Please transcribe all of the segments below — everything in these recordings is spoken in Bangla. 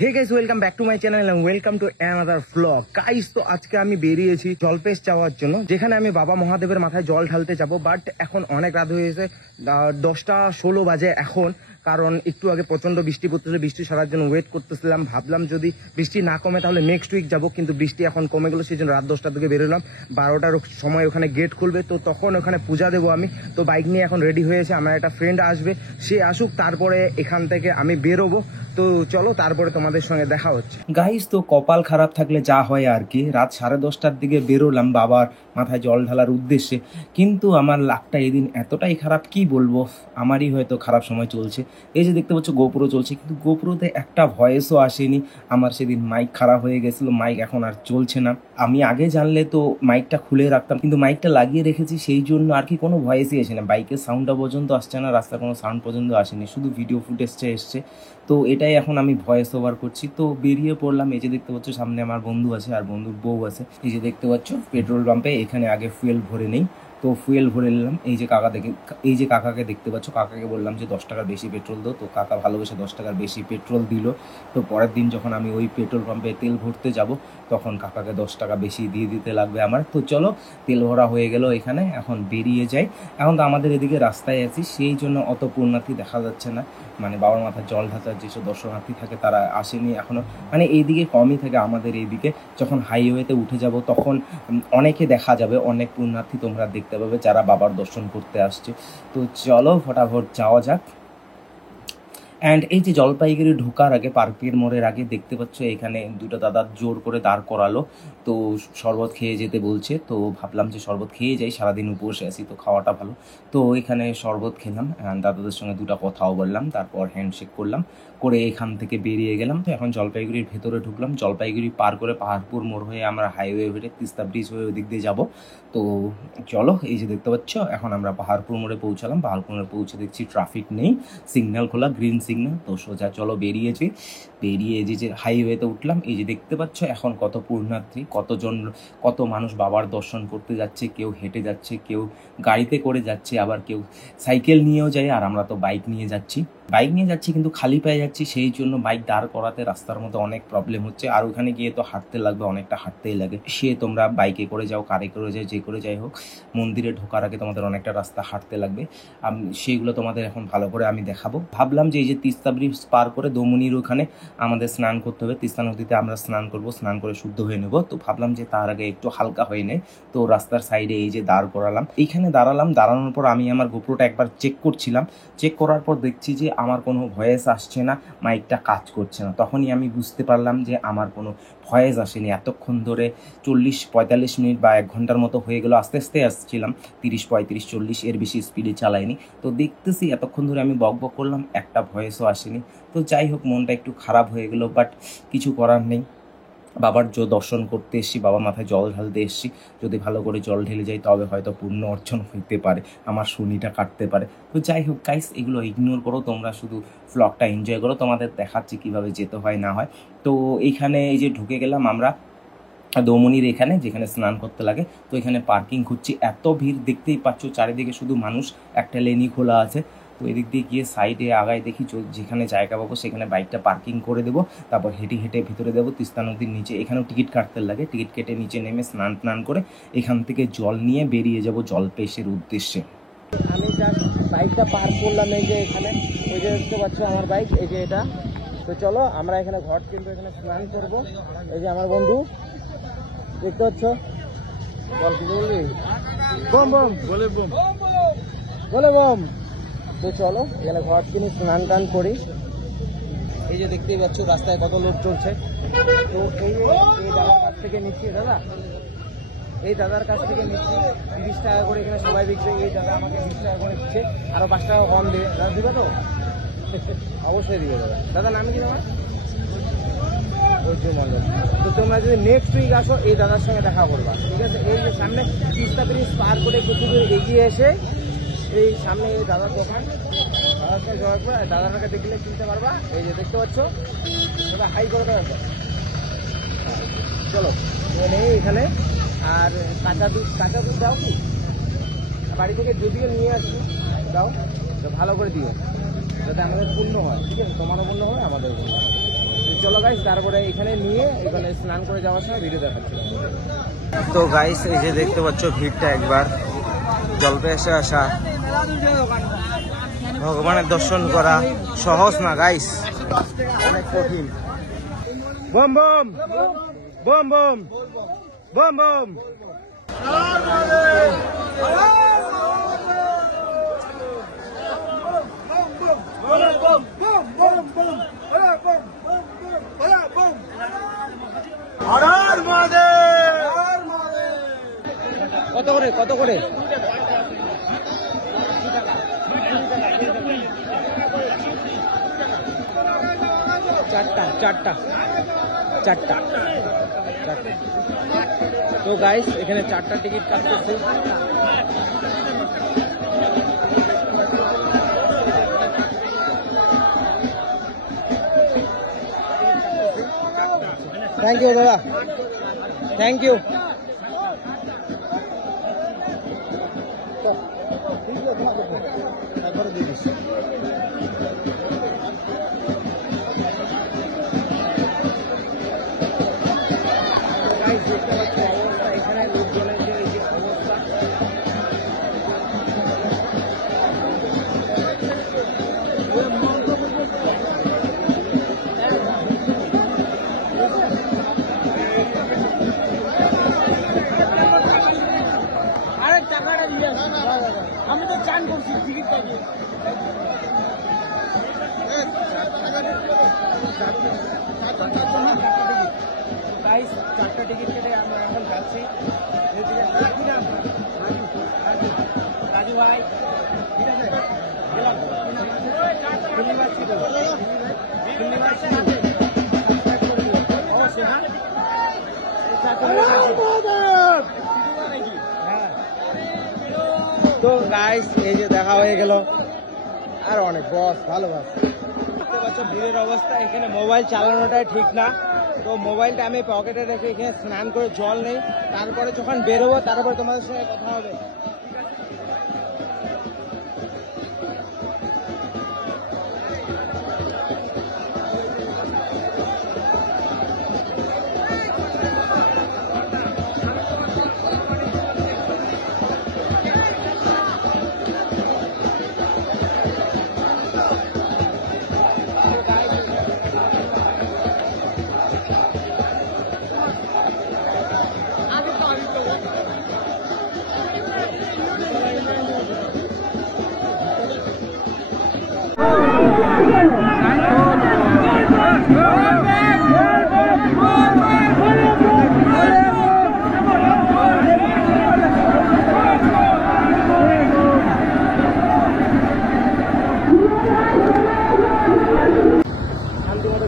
Hey guys, welcome back to my channel and welcome to another vlog. Guys, তো আজকে আমি বেরিয়েছি জলপেশ যাওয়ার জন্য, যেখানে আমি বাবা মহাদেবের মাথায় জল ঢালতে যাব। বাট এখন অনেক রাত হয়ে গেছে, 10টা 16 বাজে এখন। কারণ একটু আগে প্রচন্ড বৃষ্টি পড়তেছে, বৃষ্টি সারার জন্য ওয়েট করতেছিলাম। ভাবলাম যদি বৃষ্টি না কমে তাহলে নেক্সট উইক যাব, কিন্তু বৃষ্টি এখন কমে গেল, সেই জন্য রাত 10টার দিকে বেরোলাম। 12টার সময় ওখানে গেট খুলবে, তো তখন ওখানে পূজা দেবো আমি। তো বাইক নিয়ে এখন রেডি হয়েছে, আমার একটা ফ্রেন্ড আসবে, সে আসুক, তারপরে এখান থেকে আমি বেরোবো। তো চলো, তারপরে তোমাদের সঙ্গে দেখা হচ্ছে। গাইস, তো কপাল খারাপ থাকলে যা হয় আর কি, রাত 10:30টার দিকে বেরোলাম বাবার মাথায় জল ঢালার উদ্দেশ্যে, কিন্তু আমার লাকটা এদিন এতটাই খারাপ, কি বলবো, আমারই হয়তো খারাপ সময় চলছে। এই যে দেখতে পাচ্ছ গোপ্রো চলছে, কিন্তু গোপ্রোতে একটা ভয়েসও আসেনি। আমার সেদিন মাইক খারাপ হয়ে গেছিলো, মাইক এখন আর চলছে না। আমি আগে জানলে তো মাইকটা খুলে রাখতাম, কিন্তু মাইকটা লাগিয়ে রেখেছি, সেই জন্য আর কি কোনো ভয়েসই আসে না। বাইকের সাউন্ডটা পর্যন্ত আসছে না, রাস্তার কোনো সাউন্ড পর্যন্ত আসেনি, শুধু ভিডিও ফুটেজটা এসছে। তো এটাই এখন আমি ভয়েস ওভার করছি। তো বেরিয়ে পড়লাম। এই যে দেখতে পাচ্ছ সামনে আমার বন্ধু আছে আর বন্ধুর বউ আছে। এই যে দেখতে পাচ্ছ পেট্রোল পাম্পে এখানে আগে ফুয়েল ভরে নেই, তো ফুয়েল ভরে নিলাম। এই যে কাকাকে দেখতে পাচ্ছ, কাকাকে বললাম যে 10 টাকার বেশি পেট্রোল দাও, তো কাকা ভালোবেসে 10 টাকার বেশি পেট্রোল দিল। তো পরের দিন যখন আমি ওই পেট্রোল পাম্পে তেল ভরতে যাব, তখন কাকাকে 10 টাকা বেশি দিয়ে দিতে লাগবে আমার। তো চলো, তেল ভরা হয়ে গেল এখানে, এখন বেরিয়ে যাই। এখন তো আমাদের এদিকে রাস্তায় আছি, সেই জন্য অত পুণ্যার্থী দেখা যাচ্ছে না। মানে বাবার মাথায় জল ঢালার যেসব দর্শনার্থী থাকে তারা আসেনি এখনও, মানে এইদিকে কমই থাকে। আমাদের এইদিকে যখন হাইওয়েতে উঠে যাব তখন অনেকে দেখা যাবে, অনেক পুণ্যার্থী তোমরা দেখতে পাবে যারা বাবার দর্শন করতে আসছে। তো চলো ফটাফট যাওয়া যাক। অ্যান্ড এই যে জলপাইগুড়ি ঢোকার আগে, পার্কের মোড়ের আগে দেখতে পাচ্ছ এখানে দুটো দাদা জোর করে দাঁড় করালো, তো শরবত খেয়ে যেতে বলছে। তো ভাবলাম যে শরবত খেয়ে যাই, সারাদিন উপসে আছি, তো খাওয়াটা ভালো। তো এখানে শরবত খেলাম, দাদাদের সঙ্গে দুটো কথাও বললাম, তারপর হ্যান্ডশেক করলাম, করে এখান থেকে বেরিয়ে গেলাম। তো এখন জলপাইগুড়ির ভেতরে ঢুকলাম। জলপাইগুড়ি পার করে পাহাড়পুর মোড় হয়ে আমরা হাইওয়ে হয়ে তিস্তা ব্রিজ হয়ে ওই দিক দিয়ে যাবো। তো চলো, এই যে দেখতে পাচ্ছ এখন আমরা পাহাড়পুর মোড়ে পৌঁছালাম। পাহাড়পুর মোড়ে পৌঁছে দেখছি ট্রাফিক নেই, সিগন্যাল খোলা, গ্রিন সিগন্যাল। তো সোজা চলো বেরিয়েছি। বেরিয়ে যে হাইওয়েতে উঠলাম। এই যে দেখতে পাচ্ছ এখন কত পুণ্যার্থী, কত মানুষ বাবার দর্শন করতে যাচ্ছে। কেউ হেঁটে যাচ্ছে, কেউ গাড়িতে করে যাচ্ছে, আবার কেউ সাইকেল নিয়েও যায়, আর আমরা তো বাইক নিয়ে যাচ্ছি। কিন্তু খালি পায়ে যাচ্ছি, সেই জন্য বাইক দাঁড় করাতে রাস্তার মধ্যে অনেক প্রবলেম হচ্ছে। আর ওখানে গিয়ে তো হাঁটতে লাগবে, অনেকটা হাঁটতেই লাগে। সে তোমরা বাইকে করে যাও, কারে করে যাও, যে করে যাই হোক, মন্দিরে ঢোকার আগে তোমাদের অনেকটা রাস্তা হাঁটতে লাগবে। সেইগুলো তোমাদের এখন ভালো করে আমি দেখাবো। ভাবলাম যে এই যে তিস্তা ব্রিজ পার করে দমনির ওখানে আমাদের স্নান করতে হবে, তিস্তা নদীতে আমরা স্নান করব, স্নান করে শুদ্ধ হয়ে নেব। তো ভাবলাম যে তার আগে একটু হালকা হয়ে নেয়। তো রাস্তার সাইডে এই যে দাঁড় করালাম, এইখানে দাঁড়ালাম। দাঁড়ানোর পর আমি আমার গোপ্রোটা একবার চেক করছিলাম। চেক করার পর দেখছি যে আমার কোনো ভয়েস আসছে না, মাইকটা কাজ করছে না। তখনই আমি বুঝতে পারলাম যে আমার কোনো ভয়েস আসেনি। এতক্ষণ ধরে 40-45 মিনিট বা 1 ঘন্টার মতো হয়ে গেল, আস্তে আস্তে আসছিলাম, 30-35-40 এর বেশি স্পিডে চালাইনি। তো দেখতেছি এতক্ষণ ধরে আমি বক বক করলাম, একটা ভয়েসও আসেনি। তো যাই হোক, মনটা একটু খারাপ হয়ে গেল, বাট কিছু করার নেই। বাবার দর্শন করতে এসেছি, বাবার মাথায় জল ঢালতে এসেছি। যদি ভালো করে জল ঢেলে যাই তবে হয়তো পুণ্য অর্জন হইতে পারে, আমার শনিটা কাটতে পারে। তো যাই হোক গাইস, এগুলো ইগনোর করো, তোমরা শুধু ব্লগটা এনজয় করো। তোমাদের দেখাচ্ছি কীভাবে যেতে হয় না হয়। তো এইখানে এই যে ঢুকে গেলাম আমরা দমনির এখানে, যেখানে স্নান করতে লাগে। তো এখানে পার্কিং খুঁজছি, এত ভিড় দেখতেই পাচ্ছ, চারিদিকে শুধু মানুষ, একটা লেনই খোলা আছে। তো এদিক দিয়ে গিয়ে সাইডে আগায় দেখি যেখানে জায়গা পাবো সেখানে বাইকটা পার্কিং করে দেবো, তারপর হেঁটে হেঁটে ভিতরে দেবো তিস্তা নদীর নিচে। এখানেও টিকিট কাটতে লাগে, টিকিট কেটে নিচে নেমে স্নান করে এখান থেকে জল নিয়ে বেরিয়ে যাব জলপেশের উদ্দেশ্যে। আমি জাস্ট বাইকটা পার্ক করলাম এই যে এখানে, এই যে দেখতে পাচ্ছ আমার বাইক, এই যে এটা। তো চলো আমরা এখানে ঘট কিন্তু এখানে স্নান করবো। এই যে আমার বন্ধু দেখতে পাচ্ছ, বম বম বলে বম বলে বম। তো চলো এখানে ঘট কিনে স্নান টান করি। এই যে দেখতেই পাচ্ছ রাস্তায় কত লোক চলছে। তো এই দাদার কাছ থেকে নিচ্ছি, এই দাদার কাছ থেকে নিচ্ছি 30 টাকা করে, এখানে সবাই বিকবে। এই দাদা আমাকে 20 টাকা করে দিচ্ছে, আরো 5 টাকা কম দেবে। দাদা দিবে তো? অবশ্যই দিবে দাদা। দাদা নামে কি তোমার? তো তোমরা যদি নেক্সট উইক আসো এই দাদার সঙ্গে দেখা করবা, ঠিক আছে? এই যে সামনে তিস্তা ব্রিজ পার করে কিছু দূর এগিয়ে এসে এই সামনে এই দাদার দোকান, দাদার সঙ্গে যোগাযোগ করে দাদাটাকে দেখলে চিনতে পারবা। এই যে দেখতে পাচ্ছ, দাদা হাই করে দেওয়া। চলো নেই এখানে। আর কাঁচা দুধ দাও কি? বাড়ি থেকে যদিও নিয়ে আসি, দাও, ভালো করে দিও, যাতে আমাদের পূর্ণ হয়, ঠিক আছে? তোমারও পূর্ণ হয়, আমাদের পূর্ণ হয়। চলো গাইস, তারপরে এখানে নিয়ে এখানে স্নান করে যাওয়ার সময় ভিডিও দেখাচ্ছি। তো গাইস এই যে দেখতে পাচ্ছ ভিড়টা, একবার জলপেশে আসা, ভগবানের দর্শন করা সহজ না গাইস, অনেক কঠিন। বম বম বম বম বম বম। কত করে কত করে? চারটা চারটা চারটা চারটা। তো গাইস এখানে চারটা টিকিট কাটতেছে। থ্যাংক ইউ দাদা, থ্যাংক ইউ। এখানে লোকজনের যে অবস্থা, আমি তো চান করছি টিকিট কাটিয়ে। চারটা টিকিট কেটে আমরা এখন যাচ্ছি। রাজু ভাই ঠিক আছে, তো গাইস এই যে দেখা হয়ে গেল, আর অনেক বস ভালো বাস। দেখতে পাচ্ছ ভিড়ের অবস্থা, এখানে মোবাইল চালানোটাই ঠিক না। তো মোবাইলটা আমি পকেটে রেখে এখানে স্নান করে জল নেই, তারপরে যখন বেরোবো তারপরে তোমাদের সঙ্গে কথা হবে।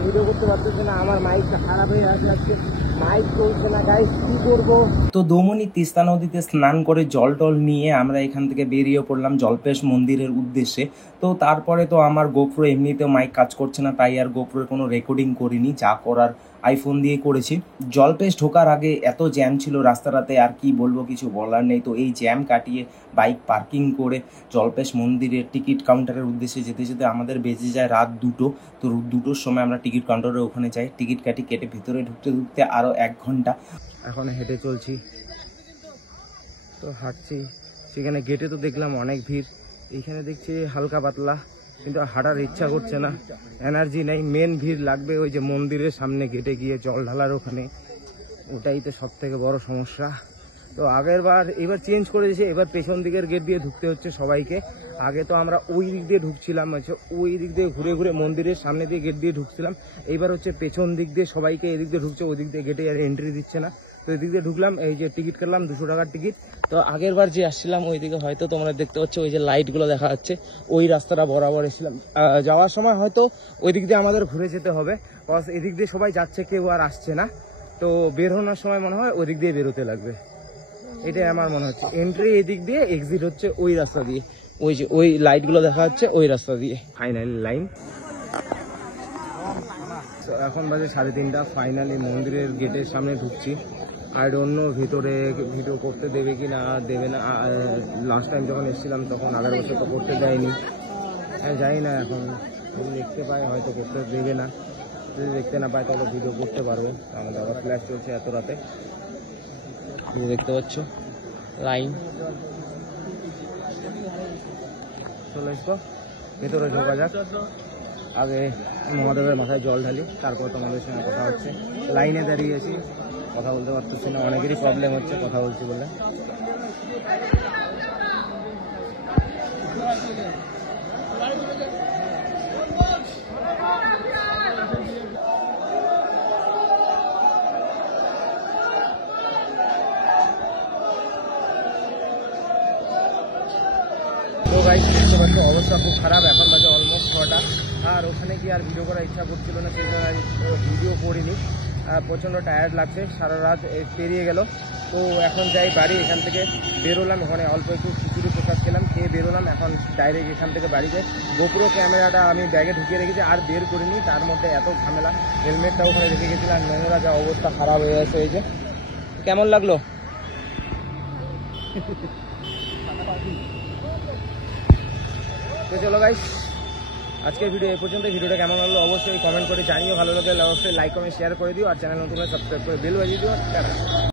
ভিডিও করতে পারতেছে না, আমার মাইকটা খারাপ হয়ে আছে, আজকে মাইক চলছে না গাইস, কি করবো। তো দমনি তিস্তা নদীতে স্নান করে জল টল নিয়ে আমরা এখান থেকে বেরিয়ে পড়লাম জলপেশ মন্দিরের উদ্দেশ্যে। তো তারপরে তো আমার গোপ্রো এমনিতেও মাইক কাজ করছে না, তাই আর গোপ্রোর কোনো রেকর্ডিং করিনি, যা করার আইফোন দিয়ে করেছি। জলপেশ ঢোকার আগে এত জ্যাম ছিল রাস্তাটাতে, আর কি বলবো, কিছু বলার নেই। তো এই জ্যাম কাটিয়ে বাইক পার্কিং করে জলপেশ মন্দিরের টিকিট কাউন্টারের উদ্দেশ্যে যেতে যেতে আমাদের বেজে যায় রাত 2টো। তো 2টোর সময় আমরা টিকিট কাউন্টারের ওখানে যাই, টিকিট কেটে ভিতরে ঢুকতে ঢুকতে আরও 1 ঘন্টা। এখন হেঁটে চলছি, তো হাঁটছি। সেখানে গেটে তো দেখলাম অনেক ভিড়, এইখানে দেখছি হালকা পাতলা, কিন্তু হাঁটার ইচ্ছা করছে না, এনার্জি নেই। মেন ভিড় লাগবে ওই যে মন্দিরের সামনে গেটে গিয়ে জল ঢালার ওখানে, ওটাই তো সব থেকে বড় সমস্যা। তো এবার চেঞ্জ করে দিয়েছে, এবার পেছন দিকের গেট দিয়ে ঢুকতে হচ্ছে সবাইকে। আগে তো আমরা ওই দিক দিয়ে ঢুকছিলাম, ওই দিক দিয়ে ঘুরে ঘুরে মন্দিরের সামনে দিয়ে গেট দিয়ে ঢুকছিলাম। এইবার হচ্ছে পেছন দিক দিয়ে সবাইকে এদিক দিয়ে ঢুকছে, ওই দিক দিয়ে গেটে আর এন্ট্রি দিচ্ছে না। তো এদিক দিয়ে ঢুকলাম, এই যে টিকিট কাটলাম 200 টাকার টিকিট। তো আগের বার যে আসছিলাম ওইদিকে হয়তো তোমরা দেখতে পাচ্ছ ওই যে লাইটগুলো দেখা যাচ্ছে, ওই রাস্তাটা বরাবর এসেছিলাম। যাওয়ার সময় হয়তো ওই দিক দিয়ে আমাদের ঘুরে যেতে হবে, বস এদিক দিয়ে সবাই যাচ্ছে, কেউ আর আসছে না। তো বের হওয়ার সময় মনে হয় ওই দিক দিয়ে বেরোতে লাগবে, এটাই আমার মনে হচ্ছে। এন্ট্রি এদিক দিয়ে, এক্সিট হচ্ছে ওই রাস্তা দিয়ে, ওই যে ওই লাইটগুলো দেখা যাচ্ছে ওই রাস্তা দিয়ে। ফাইনালি লাইন, এখন বাজে 3:30। ফাইনালি মন্দিরের গেটের সামনে ঢুকছি। আই ডোন্ট নো ভিতরে ভিডিও করতে দেবে কি না দেবে না। লাস্ট টাইম যখন এসেছিলাম তখন আগের বছর তো করতে দেয়নি, জানি না এখন দেখতে পাই হয়তো করতে দেবে না। যদি দেখতে না পায় তাহলে ভিডিও করতে পারবে। আমাদের আবার ফ্ল্যাশ চলছে এত রাতে, দেখতে পাচ্ছ লাইন। চলে আসবো ভেতরে ঢোকা যাক। আগে মহাদেবের মাথায় জল ঢালি, তারপর তোমাদের সঙ্গে কথা হচ্ছে। লাইনে দাঁড়িয়েছি, কথা বলতে পারতেছি না, অনেকেরই প্রবলেম হচ্ছে কথা বলছি বলে। তো গাইস দেখতে পাচ্ছ অবস্থা খুব খারাপ। এখন বাজে অলমোস্ট 6টা। আর ওখানে গিয়ে আর ভিডিও করার ইচ্ছা করছিল না, সেই জন্য ভিডিও করিনি। প্রচণ্ড টায়ার্ড লাগছে, সারা রাত পেরিয়ে গেল। তো এখন যাই বাড়ি। এখান থেকে বেরোলাম, ওখানে অল্প একটু খিচুড়ি প্রসাদ খেলাম, খেয়ে বেরোলাম। এখন ডাইরেক্ট এখান থেকে বাড়িতে। গোপ্রো ক্যামেরাটা আমি ব্যাগে ঢুকিয়ে রেখেছি, আর বের করিনি। তার মধ্যে এত ঝামেলা, হেলমেটটা ওখানে রেখে গেছিলাম, নোংরা, যা অবস্থা খারাপ হয়ে গেছে। এই যে কেমন লাগলো? তো চলো গাইস, আজকের ভিডিও এই পর্যন্ত। ভিডিওটা কেমন লাগলো অবশ্যই কমেন্ট করে জানিও। ভালো লাগলে অবশ্যই লাইক কমেন্ট শেয়ার করে দিও, আর চ্যানেল নতুন সাবস্ক্রাইব করে বেল বাজিয়ে দিও।